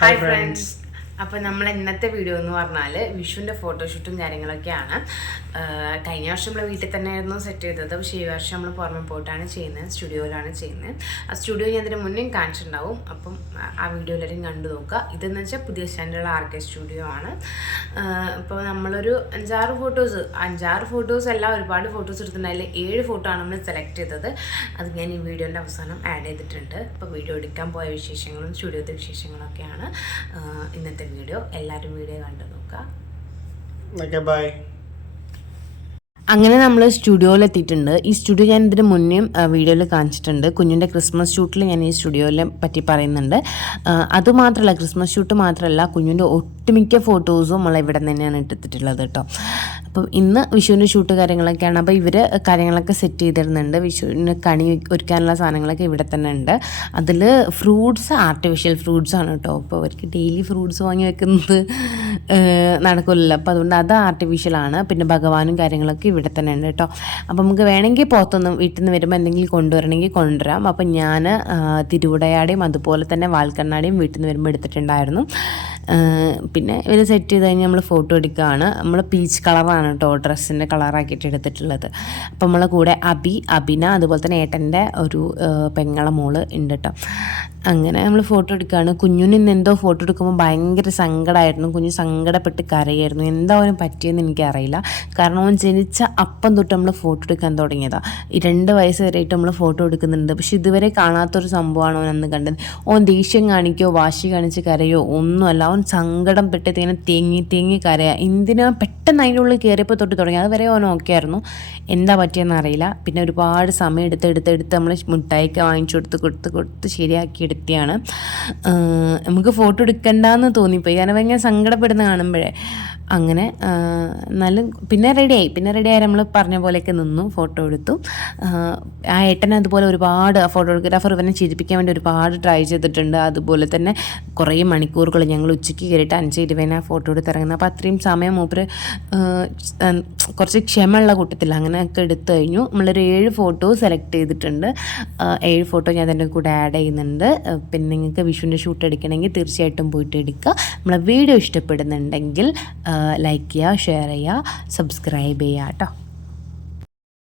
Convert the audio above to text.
Hi, Hi friends. friends. അപ്പോൾ നമ്മൾ ഇന്നത്തെ വീഡിയോ എന്ന് പറഞ്ഞാൽ വിഷുവിന്റെ ഫോട്ടോഷൂട്ടും കാര്യങ്ങളൊക്കെയാണ്. കഴിഞ്ഞ വർഷം നമ്മൾ വീട്ടിൽ തന്നെയായിരുന്നു സെറ്റ് ചെയ്തത്. പക്ഷേ ഈ വർഷം നമ്മൾ പുറമെ പോയിട്ടാണ് ചെയ്യുന്നത്. സ്റ്റുഡിയോയിലാണ് ചെയ്യുന്നത്. ആ സ്റ്റുഡിയോ ഞാൻ അതിന് മുന്നേ കാണിച്ചിട്ടുണ്ടാവും. അപ്പം ആ വീഡിയോ എല്ലാവരും കണ്ടു നോക്കുക. ഇതെന്ന് വെച്ചാൽ പുതിയ സ്റ്റാൻഡേർഡ് ആർ കെ സ്റ്റുഡിയോ ആണ്. ഇപ്പോൾ നമ്മളൊരു അഞ്ചാറ് ഫോട്ടോസ് അഞ്ചാറ് ഫോട്ടോസ് എല്ലാം ഒരുപാട് ഫോട്ടോസ് എടുത്തിട്ടുണ്ട്. അതിൽ ഏഴ് ഫോട്ടോ ആണ് നമ്മൾ സെലക്ട് ചെയ്തത്. അത് ഞാൻ ഈ വീഡിയോന്റെ അവസാനം ആഡ് ചെയ്തിട്ടുണ്ട്. ഇപ്പോൾ വീഡിയോ എടുക്കാൻ പോയ വിശേഷങ്ങളും സ്റ്റുഡിയോത്തെ വിശേഷങ്ങളൊക്കെയാണ് ഇന്നത്തെ വീഡിയോ എല്ലാവരും വീഡിയോ കണ്ടു ഓക്കെ ബൈ അങ്ങനെ നമ്മൾ സ്റ്റുഡിയോയിൽ എത്തിയിട്ടുണ്ട് ഈ സ്റ്റുഡിയോ ഞാൻ ഇതിന് മുന്നേ വീഡിയോയിൽ കാണിച്ചിട്ടുണ്ട്. കുഞ്ഞിന്റെ ക്രിസ്മസ് ഷൂട്ടിൽ ഞാൻ ഈ സ്റ്റുഡിയോയിലെ പറ്റി പറയുന്നുണ്ട്. അതുമാത്രമല്ല ക്രിസ്മസ് ഷൂട്ട് മാത്രമല്ല കുഞ്ഞിന്റെ ഒട്ടുമിക്ക ഫോട്ടോസും നമ്മൾ ഇവിടെ തന്നെയാണ് എടുത്തിട്ടുള്ളത് കേട്ടോ. അപ്പം ഇന്ന് വിഷുവിന്റെ ഷൂട്ട് കാര്യങ്ങളൊക്കെയാണ്. അപ്പോൾ ഇവർ കാര്യങ്ങളൊക്കെ സെറ്റ് ചെയ്തിരുന്നുണ്ട്. വിഷുവിന് കണി ഒരുക്കാനുള്ള സാധനങ്ങളൊക്കെ ഇവിടെ തന്നെ ഉണ്ട്. അതിൽ ഫ്രൂട്ട്സ് ആർട്ടിഫിഷ്യൽ ഫ്രൂട്ട്സ് ആണ് കേട്ടോ. അപ്പോൾ അവർക്ക് ഡെയിലി ഫ്രൂട്ട്സ് വാങ്ങി വെക്കുന്നത്. നടക്കില്ലല്ലോ അപ്പോൾ അതുകൊണ്ട് അത് ആർട്ടിഫിഷ്യലാണ് പിന്നെ ഭഗവാനും കാര്യങ്ങളൊക്കെ ഇവിടെ തന്നെ ഉണ്ട് കേട്ടോ. അപ്പോൾ നമുക്ക് വേണമെങ്കിൽ പുറത്തൊന്നും വീട്ടിൽ നിന്ന് വരുമ്പോൾ എന്തെങ്കിലും കൊണ്ടുവരണമെങ്കിൽ കൊണ്ടുവരാം. അപ്പം ഞാൻ തിരുവുടയാടെയും അതുപോലെ തന്നെ വാൽക്കണ്ണാടിയും വീട്ടിൽ നിന്ന് വരുമ്പോൾ എടുത്തിട്ടുണ്ടായിരുന്നു. പിന്നെ ഇവർ സെറ്റ് ചെയ്ത് കഴിഞ്ഞാൽ നമ്മൾ ഫോട്ടോ എടുക്കുകയാണ്. നമ്മൾ പീച്ച് കളറാണ് കേട്ടോ ഡ്രസ്സിന്റെ കളറാക്കിയിട്ട് എടുത്തിട്ടുള്ളത്. അപ്പം നമ്മളെ കൂടെ അബി അബിന അതുപോലെ തന്നെ ഏട്ടന്റെ ഒരു പെങ്ങളെ മോൾ ഉണ്ട് കേട്ടോ. അങ്ങനെ നമ്മൾ ഫോട്ടോ എടുക്കുകയാണ് കുഞ്ഞിന് ഇന്ന് എന്തോ ഫോട്ടോ എടുക്കുമ്പോൾ ഭയങ്കര സങ്കടമായിരുന്നു കുഞ്ഞ് സങ്കടപ്പെട്ട് കരയായിരുന്നു. എന്താ അവന് പറ്റിയെന്ന് എനിക്കറിയില്ല. കാരണം അവൻ ജനിച്ച അപ്പം തൊട്ട് നമ്മൾ ഫോട്ടോ എടുക്കാൻ തുടങ്ങിയതാണ് രണ്ട് വയസ്സ് വരെയായിട്ട് നമ്മൾ ഫോട്ടോ എടുക്കുന്നുണ്ട്. പക്ഷെ ഇതുവരെ കാണാത്തൊരു സംഭവമാണ് അവൻ അന്ന് കണ്ടത്. ഓൻ ദേഷ്യം കാണിക്കോ വാശി കാണിച്ച് കരയോ ഒന്നുമല്ല. അവൻ സങ്കടം പെട്ട് ഇങ്ങനെ തേങ്ങി തേങ്ങി കരയുക എന്തിനാ പെട്ടെന്ന് അതിന്റെ ഉള്ളിൽ കയറിയപ്പോൾ തൊട്ട് തുടങ്ങി. അതുവരെ അവൻ ഓക്കെ ആയിരുന്നു. എന്താ പറ്റിയെന്ന് അറിയില്ല. പിന്നെ ഒരുപാട് സമയം എടുത്ത് എടുത്ത് എടുത്ത് നമ്മൾ മുട്ടായിക്ക വാങ്ങിച്ചു കൊടുത്ത് കൊടുത്ത് കൊടുത്ത് ശരിയാക്കി എടുത്തിയാണ്. നമുക്ക് ഫോട്ടോ എടുക്കണ്ടെന്ന് തോന്നിപ്പോയി. കാരണം ഭയങ്കര സങ്കടപ്പെടുന്ന കാണുമ്പോഴേ. അങ്ങനെ നല്ല പിന്നെ റെഡിയായി പിന്നെ റെഡിയായി നമ്മൾ പറഞ്ഞ പോലെയൊക്കെ നിന്നു ഫോട്ടോ എടുത്തു. ആ ഏട്ടനെ അതുപോലെ ഒരുപാട് ഫോട്ടോഗ്രാഫർ ഇവനെ ചിരിപ്പിക്കാൻ വേണ്ടി ഒരുപാട് ട്രൈ ചെയ്തിട്ടുണ്ട്. അതുപോലെ തന്നെ കുറേ മണിക്കൂറുകൾ ഞങ്ങൾ ഉച്ചയ്ക്ക് കയറിയിട്ട് അഞ്ച് ഇരുപതിനെ ഫോട്ടോ എടുത്ത് ഇറങ്ങുന്നത്. അപ്പോൾ അത്രയും സമയം മൂപ്പര് കുറച്ച് ക്ഷമയുള്ള കൂട്ടത്തിൽ അങ്ങനെയൊക്കെ എടുത്തു കഴിഞ്ഞു. നമ്മളൊരു ഏഴ് ഫോട്ടോ സെലക്ട് ചെയ്തിട്ടുണ്ട്. ഏഴ് ഫോട്ടോ ഞാൻ അതിന്റെ കൂടെ ആഡ് ചെയ്യുന്നുണ്ട്. പിന്നെ നിങ്ങൾക്ക് വിഷുവിന്റെ ഷൂട്ട് എടുക്കണമെങ്കിൽ തീർച്ചയായിട്ടും പോയിട്ട് എടുക്കുക. നമ്മളെ വീഡിയോ ഇഷ്ടപ്പെടുന്നുണ്ടെങ്കിൽ ലൈക്ക് ചെയ്യുക ഷെയർ ചെയ്യുക സബ്സ്ക്രൈബ് ചെയ്യുക കേട്ടോ